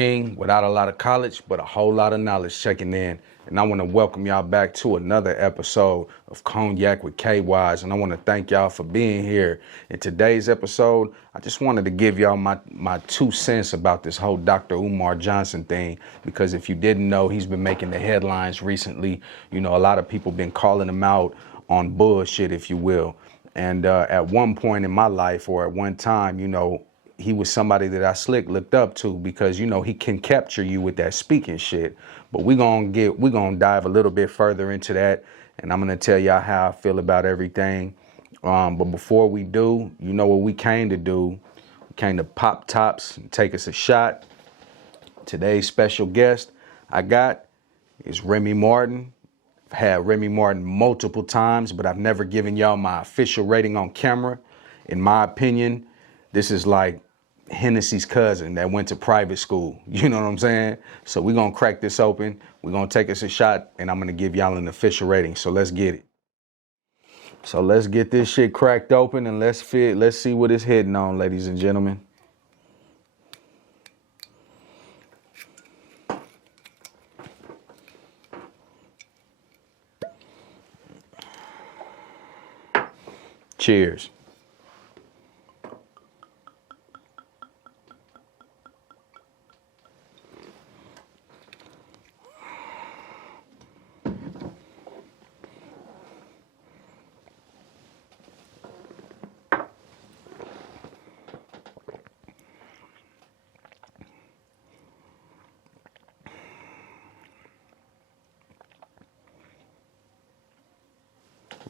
king without a lot of college, but a whole lot of knowledge checking in. And I want to welcome y'all back to another episode of Cognac with Kwize. And I want to thank y'all for being here. In today's episode, I just wanted to give y'all my 2 cents about this whole Dr. Umar Johnson thing. Because if you didn't know, he's been making the headlines recently. You know, a lot of people been calling him out on bullshit, if you will. And at one point in my life, or at one time, you know, he was somebody that I slick looked up to because, you know, he can capture you with that speaking shit. But we're gonna dive a little bit further into that. And I'm gonna tell y'all how I feel about everything. But before we do, you know what we came to do? We came to pop tops and take us a shot. Today's special guest I got is Remy Martin. I've had Remy Martin multiple times, but I've never given y'all my official rating on camera. In my opinion, this is like Hennessy's cousin that went to private school. You know what I'm saying? So we're going to crack this open. We're going to take us a shot, and I'm going to give y'all an official rating. So let's get it. So let's get this shit cracked open, and let's see what it's hitting on, ladies and gentlemen. Cheers.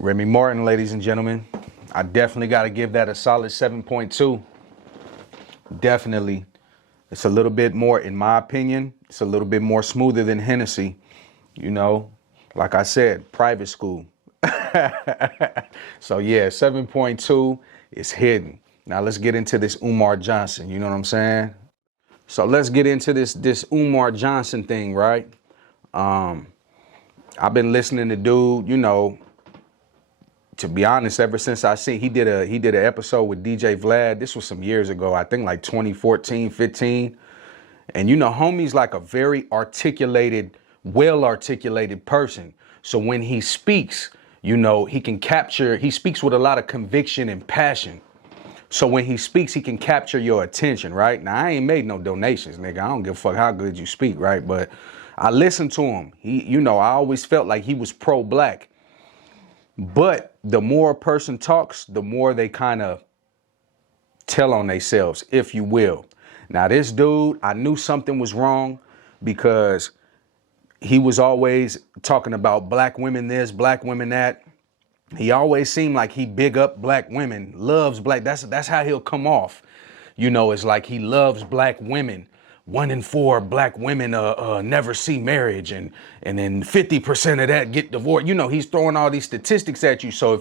Remy Martin, ladies and gentlemen. I definitely got to give that a solid 7.2. Definitely. It's a little bit more, in my opinion, it's a little bit more smoother than Hennessy. You know, like I said, private school. So yeah, 7.2 is hidden. Now let's get into this Umar Johnson. You know what I'm saying? So let's get into this Umar Johnson thing, right? I've been listening to dude, you know, to be honest, ever since I seen he did an episode with DJ Vlad. This was some years ago, I think like 2014, 15. And you know, homie's like a very articulated, well-articulated person. So when he speaks, you know, he speaks with a lot of conviction and passion. So when he speaks, he can capture your attention, right? Now, I ain't made no donations, nigga. I don't give a fuck how good you speak, right? But I listened to him. You know, I always felt like he was pro-black. But the more a person talks, the more they kind of tell on themselves, if you will. Now, this dude, I knew something was wrong because he was always talking about black women this, black women that. He always seemed like he big up black women, loves black. That's how he'll come off. You know, it's like he loves black women. 1 in 4 black women never see marriage, and then 50% of that get divorced. You know, he's throwing all these statistics at you. So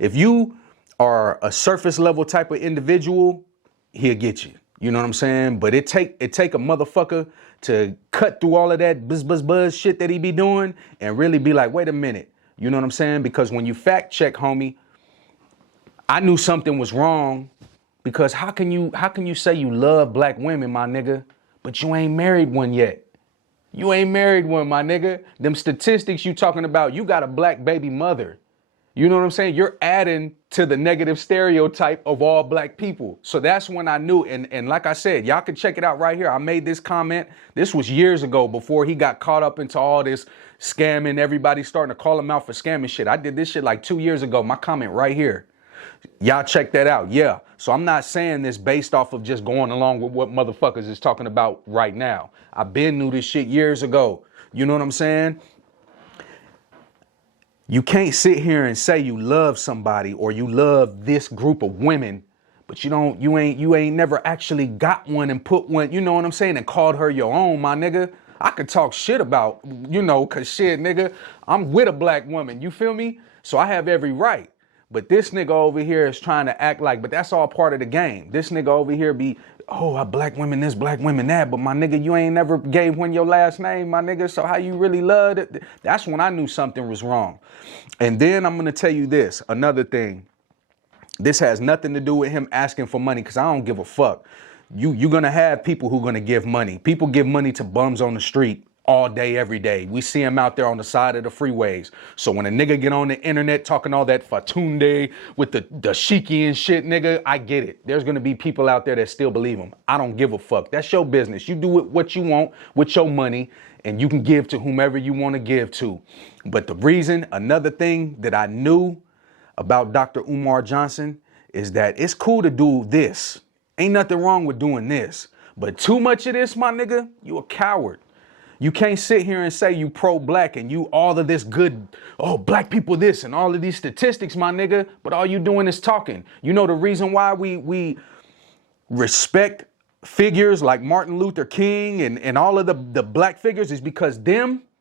if you are a surface level type of individual, he'll get you. You know what I'm saying? But it take a motherfucker to cut through all of that buzz shit that he be doing and really be like, wait a minute. You know what I'm saying? Because when you fact check, homie, I knew something was wrong. Because how can you say you love black women, my nigga, but you ain't married one yet? You ain't married one, my nigga. Them statistics you talking about, you got a black baby mother. You know what I'm saying? You're adding to the negative stereotype of all black people. So that's when I knew. And like I said, y'all can check it out right here. I made this comment. This was years ago before he got caught up into all this scamming. Everybody starting to call him out for scamming shit. I did this shit like 2 years ago. My comment right here. Y'all check that out. Yeah. So I'm not saying this based off of just going along with what motherfuckers is talking about right now. I've been knew this shit years ago. You know what I'm saying? You can't sit here and say you love somebody or you love this group of women, but you ain't never actually got one and put one, you know what I'm saying, and called her your own, my nigga. I could talk shit about, you know, cause shit, nigga, I'm with a black woman. You feel me? So I have every right. But this nigga over here is trying to act like, but that's all part of the game. This nigga over here be, oh, black women this, black women that. But my nigga, you ain't never gave one your last name, my nigga. So how you really loved it? That's when I knew something was wrong. And then I'm going to tell you this, another thing. This has nothing to do with him asking for money because I don't give a fuck. you're gonna have people who gonna give money. People give money to bums on the street all day, every day. We see them out there on the side of the freeways. So when a nigga get on the internet talking all that Fatunde with the dashiki and shit, nigga, I get it. There's gonna be people out there that still believe him. I don't give a fuck. That's your business. You do it what you want with your money, and you can give to whomever you want to give to. But the reason, another thing that I knew about Dr. Umar Johnson is that it's cool to do this. Ain't nothing wrong with doing this. But too much of this, my nigga, you a coward. You can't sit here and say you pro-black and you all of this good, oh, black people this and all of these statistics, my nigga, but all you doing is talking. You know the reason why we respect figures like Martin Luther King and all of the black figures is because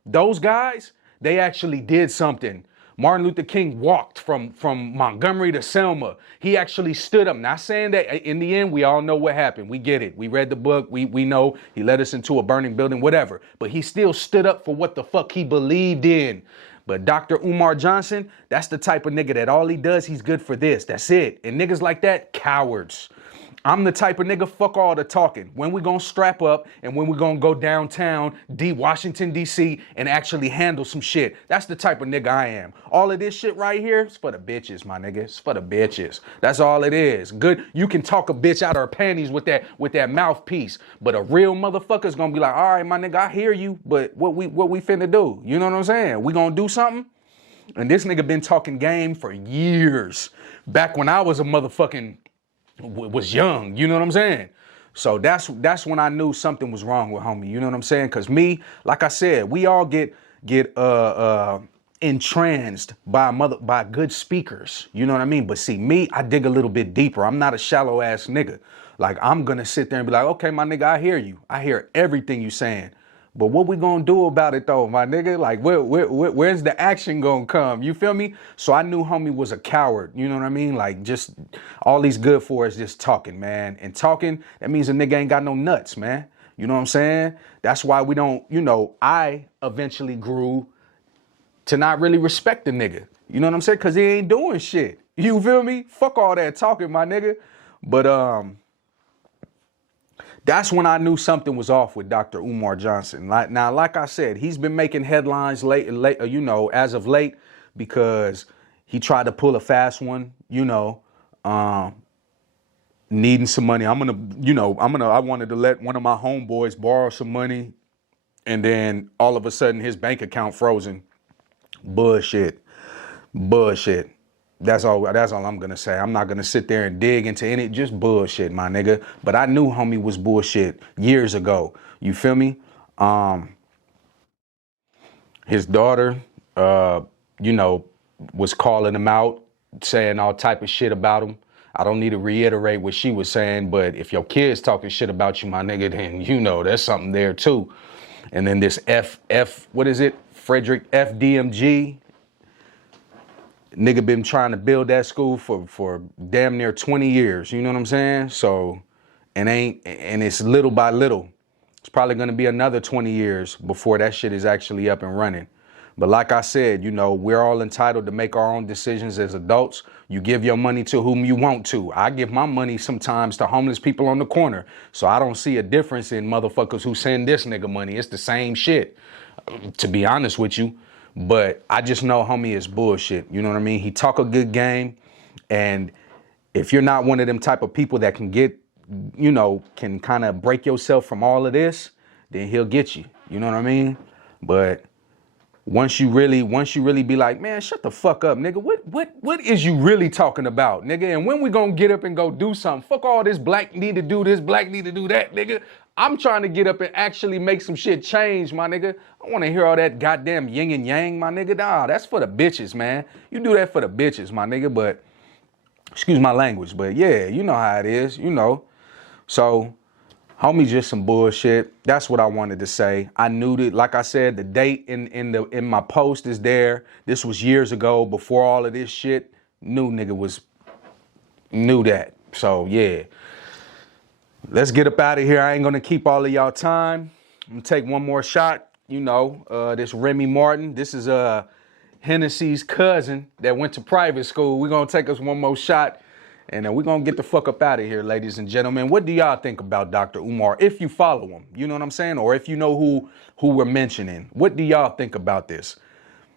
those guys, they actually did something. Martin Luther King walked from Montgomery to Selma. He actually stood up. Not saying that in the end, we all know what happened. We get it. We read the book. We know he led us into a burning building, whatever. But he still stood up for what the fuck he believed in. But Dr. Umar Johnson, that's the type of nigga that all he does, he's good for this. That's it. And niggas like that, cowards. I'm the type of nigga, fuck all the talking. When we gonna strap up and when we gonna go downtown, Washington, D.C. and actually handle some shit. That's the type of nigga I am. All of this shit right here, it's for the bitches, my nigga. It's for the bitches. That's all it is. Good. You can talk a bitch out of her panties with that mouthpiece. But a real motherfucker's gonna be like, all right, my nigga, I hear you, but what we finna do? You know what I'm saying? We gonna do something? And this nigga been talking game for years. Back when I was a motherfucking was young, you know what I'm saying? So that's when I knew something was wrong with homie, you know what I'm saying? Cause me, like I said, we all get entranced by good speakers, you know what I mean? But see, me, I dig a little bit deeper. I'm not a shallow ass nigga. Like I'm gonna sit there and be like, okay, my nigga, I hear you. I hear everything you saying. But what we gonna do about it though, my nigga? Like, where's the action gonna come? You feel me? So I knew homie was a coward. You know what I mean? Like, just all he's good for is just talking, man. And talking, that means a nigga ain't got no nuts, man. You know what I'm saying? That's why we don't, I eventually grew to not really respect the nigga. You know what I'm saying? Cause he ain't doing shit. You feel me? Fuck all that talking, my nigga. But that's when I knew something was off with Dr. Umar Johnson. Now, like I said, he's been making headlines as of late because he tried to pull a fast one, needing some money. I wanted to let one of my homeboys borrow some money, and then all of a sudden his bank account frozen. Bullshit. That's all I'm gonna say. I'm not gonna sit there and dig into any, just bullshit, my nigga. But I knew homie was bullshit years ago. You feel me? His daughter, was calling him out, saying all type of shit about him. I don't need to reiterate what she was saying, but if your kid's talking shit about you, my nigga, then there's something there too. And then this what is it? Frederick FDMG. Nigga been trying to build that school for damn near 20 years. You know what I'm saying? So, and it's little by little. It's probably going to be another 20 years before that shit is actually up and running. But like I said, we're all entitled to make our own decisions as adults. You give your money to whom you want to. I give my money sometimes to homeless people on the corner. So I don't see a difference in motherfuckers who send this nigga money. It's the same shit, to be honest with you. But I just know homie is bullshit. You know what I mean? He talk a good game. And if you're not one of them type of people that can can kind of break yourself from all of this, then he'll get you. You know what I mean? But once you really be like, man, shut the fuck up, nigga. What is you really talking about, nigga? And when we gonna get up and go do something? Fuck all this black need to do this, black need to do that, nigga. I'm trying to get up and actually make some shit change, my nigga. I want to hear all that goddamn yin and yang, my nigga. Nah, that's for the bitches, man. You do that for the bitches, my nigga. But, excuse my language, but yeah, you know how it is, So, homie, just some bullshit. That's what I wanted to say. I knew that, like I said, the date in my post is there. This was years ago, before all of this shit. Knew that. So, yeah. Let's get up out of here. I ain't gonna keep all of y'all time. I'm gonna take one more shot. This Remy Martin. This is Hennessy's cousin that went to private school. We're gonna take us one more shot, And we're going to get the fuck up out of here, ladies and gentlemen. What do y'all think about Dr. Umar? If you follow him, you know what I'm saying? Or if you know who we're mentioning, what do y'all think about this?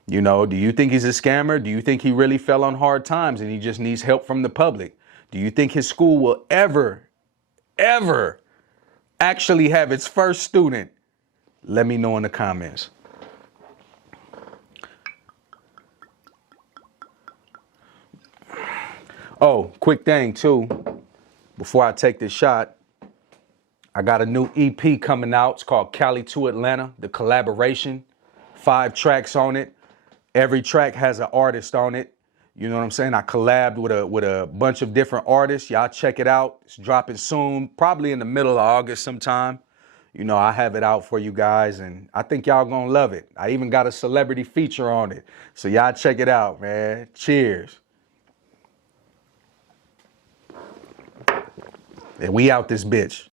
You know, do you think he's a scammer? Do you think he really fell on hard times and he just needs help from the public? Do you think his school will ever actually have its first student? Let me know in the comments. Oh, quick thing too, before I take this shot, I got a new EP coming out. It's called Cali to Atlanta, the collaboration. 5 tracks on it. Every track has an artist on it. You know what I'm saying? I collabed with a bunch of different artists. Y'all check it out. It's dropping soon, probably in the middle of August sometime. You know, I have it out for you guys, and I think y'all gonna love it. I even got a celebrity feature on it. So y'all check it out, man. Cheers. And we out this bitch.